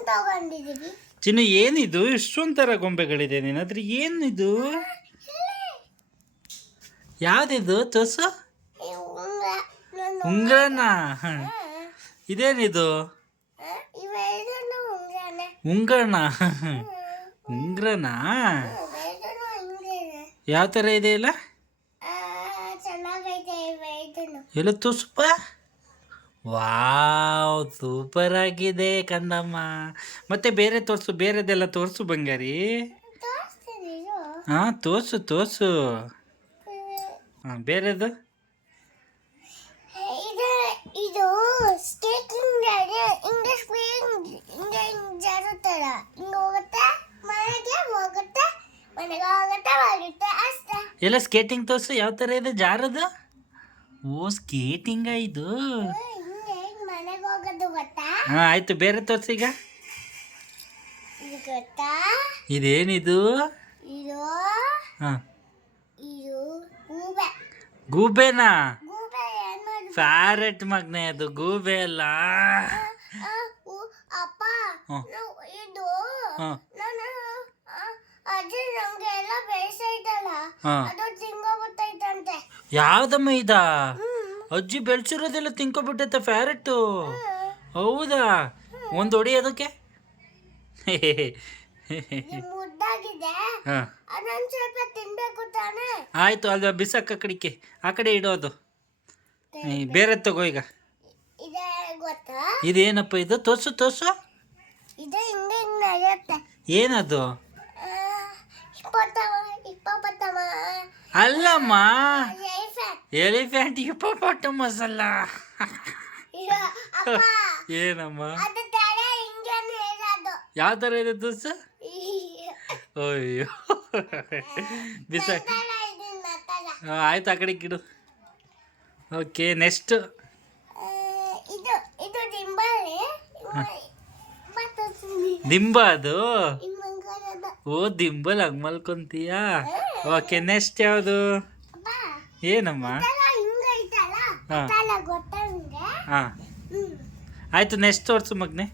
ತಗೊಂಡಿದ್ದೀವಿ ಚಿನ್ನ ಏನಿದು? ಇಷ್ಟೊಂಥರ ಗೊಂಬೆಗಳಿದೆ ನಿನ್ನ ಅದ್ರ ಏನಿದು? ಯಾವ್ದಿದು? ತೋರ್ಸು. ನನ್ನ ಉಂಗ್ರನ? ಇದೇನಿದು? ಉಂಗ್ರಣ ಉಂಗ್ರನೇ. ಯಾವ ಥರ ಇದೆ ಇಲ್ಲ ಎಲ್ಲ ತೋರ್ಸಪ್ಪ ವಾವ್ ಸೂಪರ್ ಆಗಿದೆ ಕಂದಮ್ಮ ಮತ್ತೆ ಬೇರೆ ತೋರಿಸು ಬೇರೆದೆಲ್ಲ ತೋರ್ಸು ಬಂಗಾರಿ. ಹಾಂ ತೋರಿಸು ತೋರ್ಸು. ಹಾ ಬೇರೆದು? ಇದು ಎಲ್ಲ ಸ್ಕೇಟಿಂಗ್ ತೋರ್ಸು? ಯಾವ ಥರ ಇದೆ ಜಾರದು? ಓ ಸ್ಕೇಟಿಂಗ ಇದು ಹಿಂಗೆ ಮನೆಗೆ ಹೋಗೋದು ಗೊತ್ತಾ ಹಾ ಆಯ್ತು ಬೇರೆ ತೋರಿಸಿ ಈಗ. ಇದು ಗೊತ್ತಾ? ಇದೇನಿದು? ಇದು ಹಾ. ಇದು ಗೂಬೆ. ಗೂಬೆನಾ? ಗೂಬೆ ಏನು ಅದು? ಪ್ಯಾರೆಟ್ ಮಗ್ನೆ ಅದು ಗೂಬೆ ಅಲ್ಲ. ಆ, ಉ- ಅಪ್ಪ ಹ್ಮ್. ನಾವು ಇದು ಹಾ. ನಾನು ಆ, ಅಜ್ಜಿ ನಮ್ಗೆ ಎಲ್ಲ ಬೇಯಿಸೈತಲ್ಲ ಹಾ. ಅದು ತಿಂಗೋಬಿಟ್ಟೈತಂತೆ ಯಾವ್ದಮ್ಮ ಇದ? ಅಜ್ಜಿ ಬೆಳ್ಸಿರೋದೆಲ್ಲ ತಿನ್ಕೊಬಿಟ್ಟೈತೆ ಪ್ಯಾರೆಟ್ಟು ಹೌದಾ? ಒಂದು ಹೊಡಿ ಅದಕ್ಕೆ. ಆಯ್ತು ಅದು ಬಿಸಾಕ ಕಡಿಕೆ. ಆ ಕಡೆ ಇಡೋದು ಬೇರೆ ತಗೋ ಈಗ. ಇದೇನಪ್ಪ ಇದು? ತೋರ್ಸು ತೋರ್ಸು. ಏನದು? ಅಲ್ಲಮ್ಮ. ಎಲಿಫೆಂಟ್. ಎಲಿಫೆಂಟ್ ಹಿಪ್ಪೋಪಾಟಮಸ್ ಅಲ್ಲ ಏನಮ್ಮ? ಯಾವ ಥರ ಇದೆ ದೋಸ ಅಯ್ಯೋ. ಬಿಸ. ಆಯ್ತು ಆ ಕಡೆ ಗಿಡ ಓಕೆ ನೆಕ್ಸ್ಟ್. ದಿಂಬ ಅದು? ಓ ದಿಂಬಲ್ ಹಂಗ್ ಮಲ್ಕೊಂತೀಯಾ? ಓಕೆ ನೆಕ್ಸ್ಟ್ ಯಾವುದು? ಏನಮ್ಮ? ಹಾ. ಹಾಂ. ಆಯಿತು ನೆಕ್ಸ್ಟ್ ತೋರ್ಸು ಮಗ್ನೆ.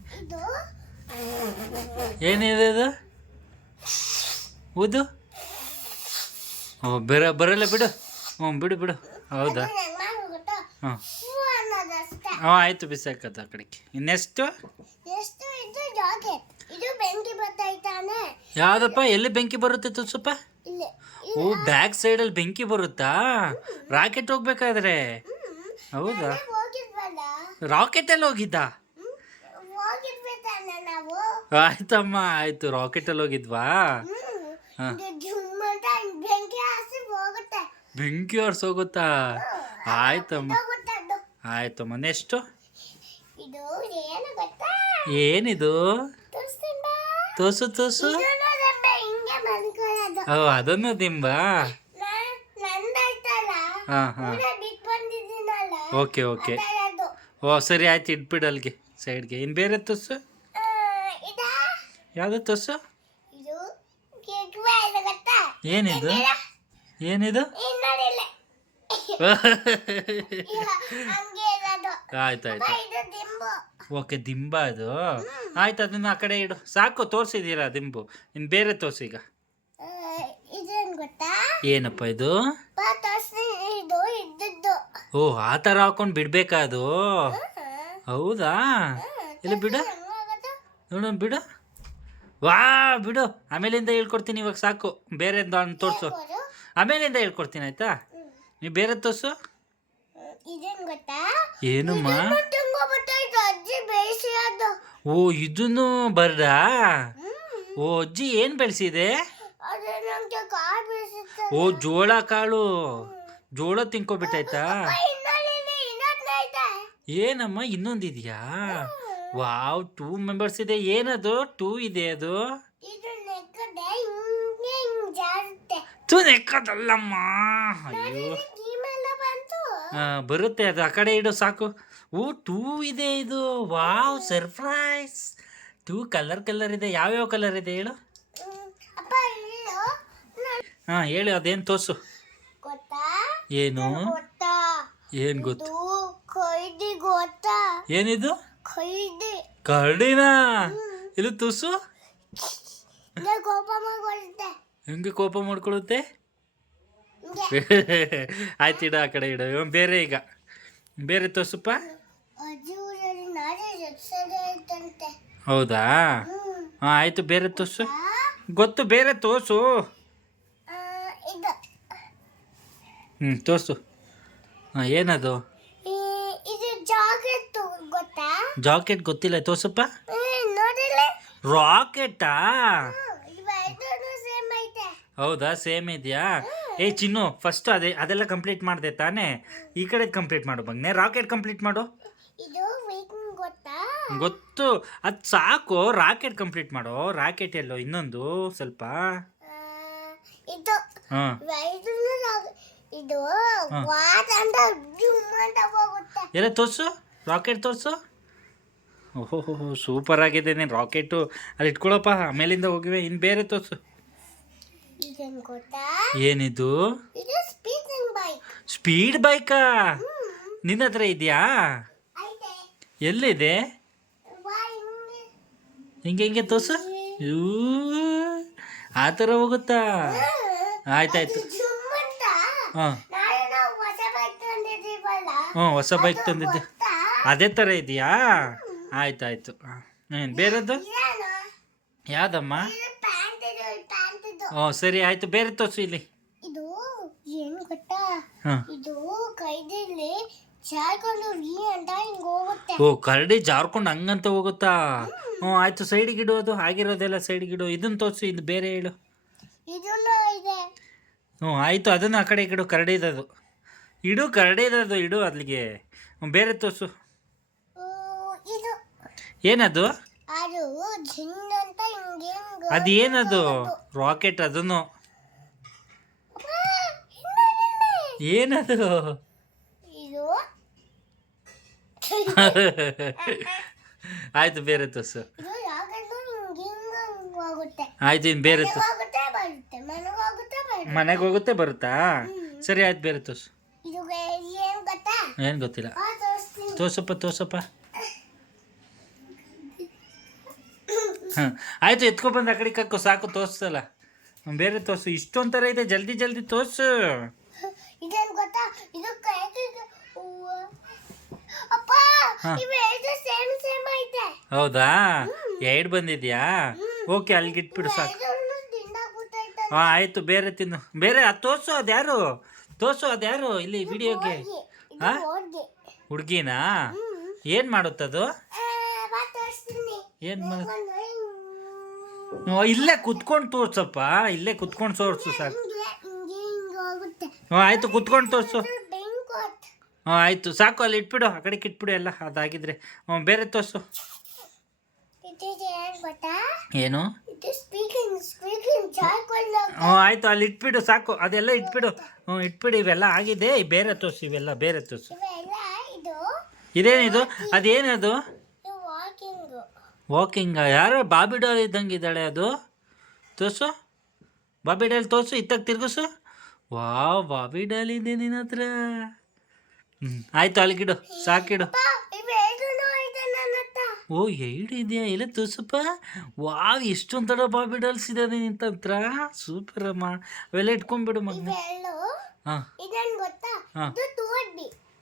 ಏನಿದೆ ಇದು? ಊದು? ಓ, ಬರ, ಬರಲ್ಲ, ಬಿಡು. ಹ್ಞೂ, ಬಿಡು ಬಿಡು. ಹೌದಾ? ಹಾಂ ಹೂ ಆಯಿತು, ಬಿಸಾಕದ ಆ ಕಡೆಗೆ. ಇನ್ನೆಷ್ಟು ಯಾವುದಪ್ಪ, ಎಲ್ಲಿ ಬೆಂಕಿ ಬರುತ್ತೆ ತುಸಪ್ಪ ಓ ಬ್ಯಾಕ್ ಸೈಡಲ್ಲಿ ಬೆಂಕಿ ಬರುತ್ತಾ? ರಾಕೆಟ್ ಹೋಗ್ಬೇಕಾದ್ರೆ. ಹೌದಾ? ರಾಕೆಟಲ್ಲಿ ಹೋಗಿದ್ದ? ಆಯ್ತಮ್ಮ ಆಯ್ತು. ರಾಕೆಟಲ್ಲಿ ಹೋಗಿದ್ವಾ? ಬೆಂಕಿ ಹೋಗುತ್ತೆ. ಆಯ್ತಮ್ಮ. ಆಯ್ತಮ್ಮ ನೆಕ್ಸ್ಟ್? ಏನಿದು. ತೋಸು ತೋಸು ಓ ಅದನ್ನು ದಿಂಬ? ಹಾಂ ಹಾಂ. Okay okay. ಓ ಸರಿ ಆಯ್ತು ಇಟ್ಬಿಡು ಅಲ್ಲಿಗೆ ಸೈಡ್ಗೆ ಇನ್ನು ಬೇರೆ ತೋಸು ಯಾವುದು ತೋಸು ಏನಿದು? ಏನಿದು? ಆಯ್ತಾಯ್ತು ಓಕೆ ದಿಂಬ ಅದು. ಆಯ್ತು ಅದನ್ನ ಆ ಕಡೆ ಇಡು. ಸಾಕು ತೋರಿಸಿದ್ದೀರಾ ದಿಂಬು. ಇನ್ನು ಬೇರೆ ತೋರ್ಸಿ ಈಗ. ಏನಪ್ಪ ಇದು ಅಪ್ಪ, ತೋರ್ಸ್ತೀನಿ ಇದು ಇದ್ದದ್ದು ಓ ಆ ಥರ ಹಾಕೊಂಡು ಬಿಡ್ಬೇಕಾ ಅದು ಹೌದಾ? ಇಲ್ಲ ಬಿಡು? ನೋಡೋಣ ನೋಡು ಬಿಡು. ವಾ ಬಿಡು. ಆಮೇಲಿಂದ ಹೇಳ್ಕೊಡ್ತೀನಿ ಇವಾಗ ಸಾಕು. ಬೇರೆ ತೋರಿಸು. ಆಮೇಲಿಂದ ಹೇಳ್ಕೊಡ್ತೀನಿ ಆಯ್ತಾ. ನೀವು ಬೇರೆ ತೋರ್ಸು. ಏನಮ್ಮ? ಓ ಇದನ್ನು ಬರ್ರಾ ಓ ಅಜ್ಜಿ ಏನು ಬೆಳೆಸಿದೆ? ಓ ಜೋಳ ಕಾಳು. ಜೋಳ ತಿನ್ಕೊಬಿಟ್ಟೈತಾ? ಏನಮ್ಮ ಇನ್ನೊಂದಿದೆಯಾ? ವಾವ್ ಟೂ ಮೆಂಬರ್ಸ್ ಇದೆ. ಏನದು? ಟೂ ಇದೆ ಅದು? ಜಾರುತ್ತೆ. ನೆಕ್ಕದಲ್ಲಮ್ಮ. ಅಯ್ಯೋ. ಬರುತ್ತೆ ಅದು. ಆ ಕಡೆ ಇಡು ಸಾಕು. ಓ ಟೂ ಇದೆ ಇದು. Wow surprise two colour colour ಇದೆ. ಯಾವ್ಯಾವ ಕಲರ್ ಇದೆ ಹೇಳು. ಹಾಂ ಹೇಳಿ ಅದೇನು ತೋರ್ಸು. ಏನು? ಗೊತ್ತಾ? ಏನು ಗೊತ್ತು? ಇದು ಕೈದಿ ಗೊತ್ತಾ? ಏನಿದು? ಕೈದಿ ಕರಡಿನ. ಇದು ತುಸು? ಹಿಂಗೆ ಕೋಪ ಮಾಡ್ಕೊಳುತ್ತೆ. ಹೆಂಗೆ ಕೋಪ ಮಾಡ್ಕೊಳ್ಳುತ್ತೆ ಆಯ್ತು ಇಡ ಆ ಕಡೆ ಇಡ. ಇವ್ನ್ ಬೇರೆ ಈಗ. ಬೇರೆ ತೋಸುಪ್ಪ? ಅಜ್ಜಿ ಊರಲ್ಲಿ ನಾಳೆ ಎಕ್ಸರೆ ಐತಂತೆ. ಹೌದಾ? ಹಾಂ ಆಯಿತು ಬೇರೆ ತೋರ್ಸು ಗೊತ್ತು ಬೇರೆ ತೋಸು ಆ, ಇದು ಹ್ಞೂ ತೋರ್ಸು. ಹಾಂ ಏನದು? ಇದು ಜಾಕೆಟ್ ಗೊತ್ತಾ? ಜಾಕೆಟ್ ಗೊತ್ತಿಲ್ಲ ತೋರ್ಸಪ್ಪ. ನೋಡಿಲ್ಲ? ರಾಕೆಟಾ? ಹೌದಾ ಸೇಮ್ ಇದೆಯಾ? ಏ ಚಿನ್ನು ಫಸ್ಟ್ ಅದೇ ಅದೆಲ್ಲ ಕಂಪ್ಲೀಟ್ ಮಾಡಿದೆ ತಾನೇ? ಈ ಕಡೆ ಕಂಪ್ಲೀಟ್ ಮಾಡು ಬಂಗ್ನೆ ರಾಕೆಟ್ ಕಂಪ್ಲೀಟ್ ಮಾಡು. ಗೊತ್ತಾ? ಅದು ಸಾಕು ರಾಕೆಟ್ ಕಂಪ್ಲೀಟ್ ಮಾಡು. ರಾಕೆಟ್ ಎಲ್ಲೋ ಇನ್ನೊಂದು ಸ್ವಲ್ಪ. ಹಾಂ. ಇದು ಹಾ. ವಾಟ್ ಅಂತ ಜುಮ್ ಅಂತ ಹೋಗುತ್ತೆ. ಎಲ್ಲ ತೋರಿಸು ರಾಕೆಟ್ ತೋರಿಸು. ಓಹೋ ಸೂಪರ್ ಆಗಿದೆ ನೀನು ರಾಕೆಟು ಅಲ್ಲಿ ಇಟ್ಕೊಳಪ್ಪ ಆಮೇಲಿಂದ ಹೋಗಿವೆ ಇನ್ನು ಬೇರೆ ತೋರಿಸು. ಇದೇನು ಗೊತ್ತಾ? ಏನಿದು? ಇದು ಬೈಕ್ ಸ್ಪೀಡ್ ಬೈಕಾ ನಿನ್ನ ಹತ್ರ ಇದೆಯಾ? ಐತೆ. ಎಲ್ಲಿದೆ? ಹಿಂಗೆ. ಹಿಂಗೆ ಹಿಂಗೆ ತೋರ್ಸು. ಆ ಥರ ಹೋಗುತ್ತಾ? ಆಯ್ತಾಯ್ತು. ಹಾಂ. ಹ್ಞೂ ಹೊಸ ಬೈಕ್ ತಂದಿದ್ದೆ. ಅದೇ ಥರ ಇದೆಯಾ? ಆಯ್ತು ಆಯಿತು ಹ್ಞೂ ಬೇರೆದು? ಯಾವ್ದಮ್ಮ? ಓ ಸರಿ ಆಯಿತು. ಬೇರೆ ತೋರಿಸು ಇಲ್ಲಿ. ಇದು ಏನು ಗೊತ್ತಾ? ಹಾಂ. ಇದು ಕೈದಲ್ಲಿ ಚಾಯ್ಕೊಂಡು ವಿ ಅಂತ ಹಿಂಗ್ ಹೋಗುತ್ತೆ. ಓ ಕರಡಿ ಜಾರ್ಕೊಂಡು ಹಂಗಂತ ಹೋಗುತ್ತಾ? ಹ್ಞೂ ಆಯಿತು. ಸೈಡಿಗೆ ಇಡು ಅದು. ಆಗಿರೋದೆಲ್ಲ ಸೈಡಿಗೆ ಇಡು ಇದನ್ನು ತೋರಿಸು ಇದು ಬೇರೆ ಹೇಳು. ಇದನ್ನು ಇದೆ. ಹ್ಞೂ ಆಯಿತು ಅದನ್ನು ಆ ಕಡೆ ಈ ಕಡೆ ಕರಡಿದದು ಇಡು ಕರಡಿದದು ಇಡು ಅಲ್ಲಿಗೆ ಬೇರೆ ತೋರಿಸು. ಏನದು? ಅದು ಏನದು ರಾಕೆಟ್ ಅದನ್ನು. ಏನದು? ಆಯ್ತು ಬೇರೆ ತೋರಿಸು. ಆಯ್ತು ಇನ್ನು ಬೇರೆ ತೋರಿಸು ಮನೆಗೆ ಹೋಗುತ್ತೆ ಬರುತ್ತಾ? ಸರಿ ಆಯ್ತು ಬೇರೆ ತೋರ್ಸು. ಏನ್ ಗೊತ್ತಾ? ಏನು ಗೊತ್ತಿಲ್ಲ. ತೋರ್ಸಪ್ಪ ತೋರ್ಸಪ್ಪ. ಹಾಂ ಆಯಿತು ಎತ್ಕೊಬಂದು ಆ ಕಡೆ ಕಕ್ಕು ಸಾಕು ತೋರಿಸಲ್ಲ. ಬೇರೆ ತೋರಿಸು. ಇಷ್ಟೊಂಥರ ಇದೆ. ಜಲ್ದಿ ಜಲ್ದಿ ತೋರಿಸು. ಹೌದಾ? ಎರಡು ಬಂದಿದ್ಯಾ? ಓಕೆ ಅಲ್ಲಿಗೆ ಇಟ್ಬಿಡು ಸಾಕು. ಹಾಂ ಆಯ್ತು ಬೇರೆ ತಿನ್ನು. ಬೇರೆ ಅದು ತೋರ್ಸು ಅದ್ಯಾರು ತೋರ್ಸು ಅದ್ಯಾರು ಇಲ್ಲಿ ವಿಡಿಯೋಗೆ ಹಾ? ಹುಡುಗಿನಾ? ಏನು ಮಾಡುತ್ತದು ಏನ್ ಮಾಡ ಇಲ್ಲೇ ಕುತ್ಕೊಂಡು ತೋರ್ಸಪ್ಪ. ಇಲ್ಲೇ ಕುತ್ಕೊಂಡು ತೋರ್ಸು ಸಾಕು. ಹೋಗುತ್ತೆ. ಹ್ಞೂ ಆಯಿತು ಕುತ್ಕೊಂಡು ತೋರಿಸು. ಹ್ಞೂ ಆಯಿತು ಸಾಕು ಅಲ್ಲಿ ಇಟ್ಬಿಡು. ಆ ಕಡೆಗೆ ಇಟ್ಬಿಡು ಎಲ್ಲ ಅದಾಗಿದ್ರೆ. ಹ್ಞೂ ಬೇರೆ ತೋರಿಸು. ಏನ್ ಹ್ಞೂ ಆಯಿತು ಅಲ್ಲಿ ಇಟ್ಬಿಡು ಸಾಕು. ಅದೆಲ್ಲ ಇಟ್ಬಿಡು. ಹ್ಞೂ ಇಟ್ಬಿಡು ಇವೆಲ್ಲ ಆಗಿದೆ. ಬೇರೆ ತೋರಿಸು ಇವೆಲ್ಲ ಬೇರೆ ತೋರಿಸು. ಇದೇನಿದು? ಅದೇನದು? ವಾಕಿಂಗ್ ಯಾರು ಯಾರೋ ಬಾಬಿ ಡಾಲ್ ಇದ್ದಂಗೆ ಇದ್ದಾಳೆ ಅದು. ತೋರಿಸು. ಬಾಬಿ ಡಾಲ್ ತೋರಿಸು ಇತ್ತಾಗ ತಿರ್ಗಿಸು. ವಾವ್ ಬಾಬಿ ಡಾಲ್ ಇದೆ ನಿನ್ನ ಹತ್ರ. ಹ್ಞೂ ಆಯಿತು ಅಲ್ಲಿಗಿಡು. ಸಾಕಿಡು ಅಪ್ಪ ಇವೆರಡೂ ಐತೆ ನನ್ನ ಹತ್ರ ಓ ಇದೆಯಾ? ಎಲ್ಲ ತೋಸಪ್ಪ ವಾವ್ ಎಷ್ಟೊಂಥರ ಬಾಬಿ ಡಾಲ್ಸ್ ಇದೆ ನಿಂತತ್ರ ಸೂಪರ್ ಅಮ್ಮ. ಅವೆಲ್ಲ ಇಟ್ಕೊಂಡ್ಬಿಡು ಮಗ ಹಾಂ. ಹಾಂ.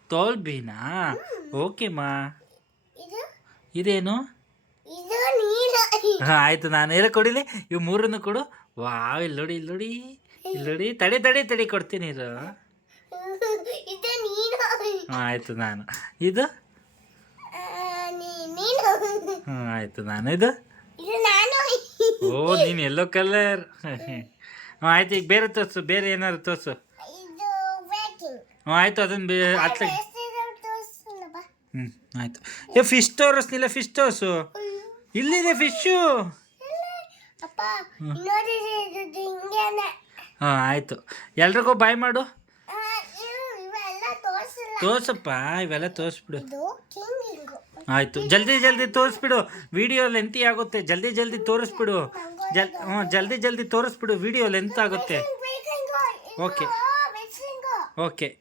ತೋಲ್ಬಿನಾ ಓಕೆಮ್ಮ. ಇದು? ಇದೇನು? ಹಾಂ ಆಯಿತು ನಾನು ಏನೋ ಕೊಡಿಲಿ ಇವು ಮೂರನ್ನು ಕೊಡು. ವಾವ್ ಇಲ್ಲಿ ನೋಡಿ ಇಲ್ಲಿ ನೋಡಿ. ಇಲ್ಲಿ ನೋಡಿ. ತಡೆ ತಡೆ ತಡಿ ಕೊಡ್ತೀನಿ ಇದು ಆಯ್ತು ನೀನು. ಇದು? ಹಾಂ ಆಯಿತು. ನಾನು ಇದು? ಓ ನೀನು ಎಲ್ಲೋ ಕಲರ್ ಹಾಂ ಆಯ್ತು ಈಗ ಬೇರೆ ತೋರಿಸು ಬೇರೆ ಏನಾದ್ರು ತೋರಿಸು. ಹ್ಞೂ ಆಯಿತು ಅದನ್ನು ಬೇ ಹತ್ತು ಹ್ಞೂ ಆಯಿತು. ಏ ಫಿಶ್ ತೋರಿಸ್ನಿಲ್ಲ ಫಿಶ್ ತೋರಿಸು. ಇಲ್ಲಿದೆ ಫಿಶ್ಶು ಹಾಂ ಆಯಿತು. ಎಲ್ರಿಗೂ ಬಾಯ್ ಮಾಡು. ತೋರ್ಸಪ್ಪ ಇವೆಲ್ಲ ತೋರಿಸ್ಬಿಡು. ಆಯಿತು. ಜಲ್ದಿ ಜಲ್ದಿ ತೋರಿಸ್ಬಿಡು. ವಿಡಿಯೋ ಲೆಂತಿ ಆಗುತ್ತೆ. ಜಲ್ದಿ ಜಲ್ದಿ ತೋರಿಸ್ಬಿಡು. ಜಲ್, ಹ್ಞೂ, ಜಲ್ದಿ ಜಲ್ದಿ ತೋರಿಸ್ಬಿಡು. ವಿಡಿಯೋ ಲೆಂತ್ ಆಗುತ್ತೆ. Okay. Okay.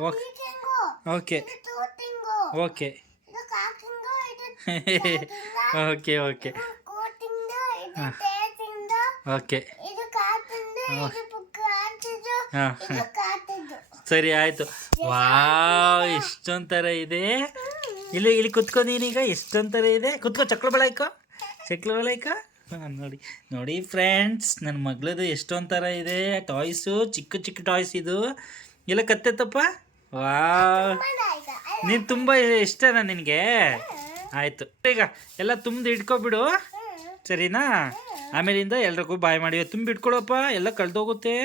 Okay. Okay. Okay okay. Okay okay. ಹಾಂ ಸರಿ, ಆಯಿತು. ವಾವ್ ಎಷ್ಟೊಂಥರ ಇದೆ. ಇಲ್ಲಿ ಇಲ್ಲಿ ಕುತ್ಕೊ ನೀನೀಗ ಎಷ್ಟೊಂಥರ ಇದೆ? ಕುತ್ಕೋ, ಚಕ್ಲ ಬೆಳಾಯ್ಕೋ ಚಕ್ಲ ಬೆಳಾಯ್ಕೋ ಹಾಂ, ನೋಡಿ ನೋಡಿ ಫ್ರೆಂಡ್ಸ್ ನನ್ನ ಮಗಳದು ಎಷ್ಟೊಂಥರ ಇದೆ. ಟಾಯ್ಸು ಚಿಕ್ಕ ಚಿಕ್ಕ ಟಾಯ್ಸ್ ಇದು. ಎಲ್ಲ ಕತ್ತೆತ್ತಪ್ಪ? ವಾ ನೀನು ತುಂಬ ಇಷ್ಟನಾ ನಿನಗೆ? ಆಯಿತು. ಈಗ ಎಲ್ಲ ತುಂಬ ಇಟ್ಕೊಬಿಡು ಸರಿನಾ? ಆಮೇಲಿಂದ ಎಲ್ರಿಗೂ ಬಾಯ್ ಮಾಡಿ. ತುಂಬ ಇಟ್ಕೊಳಪ್ಪ ಎಲ್ಲ ಕಳ್ದೋಗುತ್ತೆ.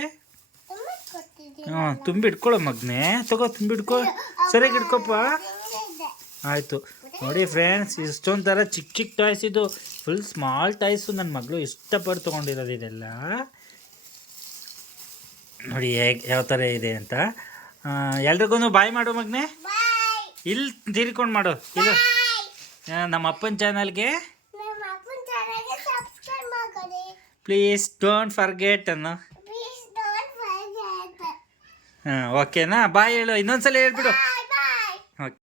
ಹಾಂ ತುಂಬ ಇಟ್ಕೊಳ್ಳೋ ಮಗ್ನೆ. ತಗೋ ತುಂಬ ಇಟ್ಕೊ ಸರಿಯಾಗಿ ಇಟ್ಕೊಪ್ಪ ಆಯಿತು. ನೋಡಿ ಫ್ರೆಂಡ್ಸ್ ಇಷ್ಟೊಂದು ಥರ ಚಿಕ್ಕ ಚಿಕ್ಕ ಟಾಯ್ಸ್ ಇದು. ಫುಲ್ ಸ್ಮಾಲ್ ಟಾಯ್ಸು ನನ್ನ ಮಗಳು ಇಷ್ಟಪಟ್ಟು ತೊಗೊಂಡಿರೋದು ಇದೆಲ್ಲ. ನೋಡಿ ಹೇಗೆ ಯಾವ ಥರ ಇದೆ ಅಂತ. ಎಲ್ರಿಗೂ ಬಾಯ್ ಮಾಡು ಮಗ್ನೆ. ಇಲ್ಲಿ ತಿರ್ಕೊಂಡು ಮಾಡು. ಇಲ್ಲ ನಮ್ಮ ಅಪ್ಪನ ಚಾನಲ್ಗೆ ಪ್ಲೀಸ್ ಡೋಂಟ್ ಫರ್ಗೆಟ್ ಅನ್ನು. ಹಾಂ ಓಕೆನಾ ಬಾಯ್ ಹೇಳು. ಇನ್ನೊಂದ್ಸಲ ಹೇಳ್ಬಿಡು.